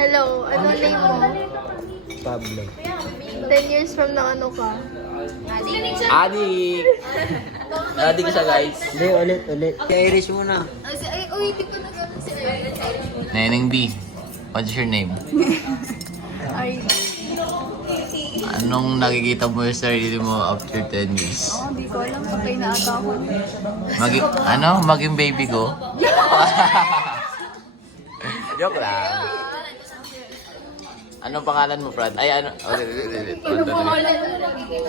Hello, anong name mo? Pablo. 10 years from now, ano ka? Adik! Adik siya, guys. Hindi, ulit. Si Irish muna. Uy, hindi ko na gano'n si Irish. Neneng B, what's your name? Ay, Anong nakikita mo yung sarili mo after 10 years? hindi ko alam. Patay na ata ako. Maging baby ko? Joke lang. Anong pangalan mo, Fran? Ay, ano?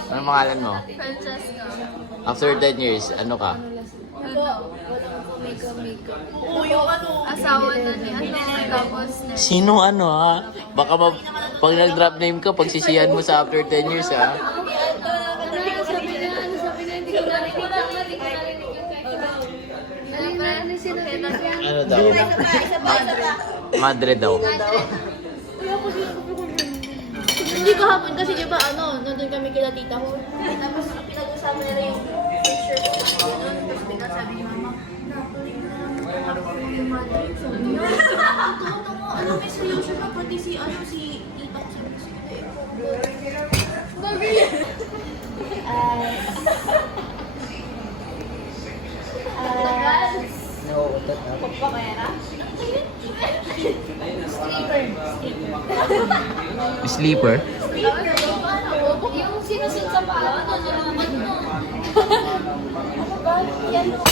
Anong pangalan mo? Francesca. After 10 years, ano ka? Asawa na ni tapos na. Sino ano ha? Baka pag nag-drop name ka, pagsisiyan mo sa after 10 years ha? Sabi na, hindi ko narinig. Ano sinabi? Ano daw? Madre daw. Hindi ko hapon kasi diba nandun kami kila tita ko. Tapos pinag-usapan nila yung picture ko. Tapos bigla sabi ni mama, natuloy na yung mother. Sabi niya, ano may solution na pati si tita ko sabi ko Nauutot ako. Sleeper? yung sinusin sa paa, naluluman mo. Ano ba? Yan mo.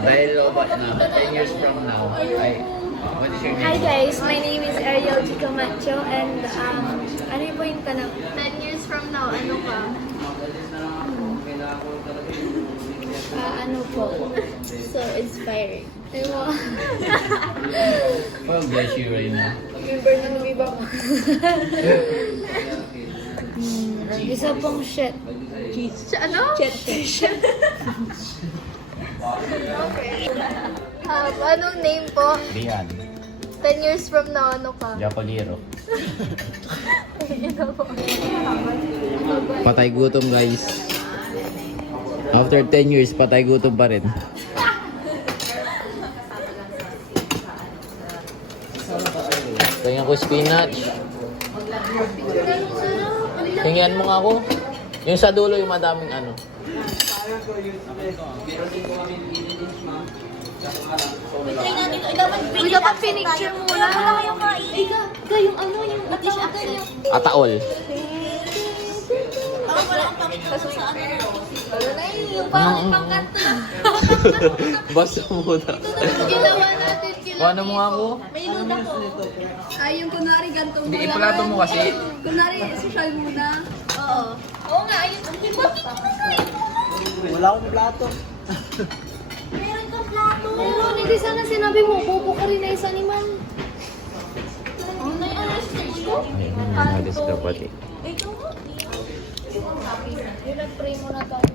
Dahil na 10 years from now, what is your Hi guys, my name is Ariel G. Camacho and ano yung point ka na? 10 years from now, ano ka? Ano po? So inspiring. Ewan. Oh, bless you right now. Member na ng iba ko. Isa pong shit. Ano? Shit. Okay. Anong name po? Rian, 10 years from now, ano ka? Japoliero. Patay gutom guys. After 10 years, patay gutom pa rin. Tingnan ko spinach. Tingnan mo nga ako. Yung sa dulo, yung madaming ano. Try natin ito. Dapat Uy, dapat pinicture muna. Wala kayong kain. Yung British accent. Ataol. Wala ang pangit sa ano. Yung pangkanta. Basta muna. Ginawa natin. Ano mo nga ako? May luda ko. Ay, yung kunwari gantong Hindi, iplato mo kasi. Kunwari, social muna. Oo. Oo nga, ayun. Bakit mo kain? Wala akong plato. Meron kang plato. Pero hindi sana sinabi mo, bubo ka rin na isa ni man. Ano na yung alas na ito? Ayun, nag-discover pati. Ito mo? Yung nag-pray mo na tayo.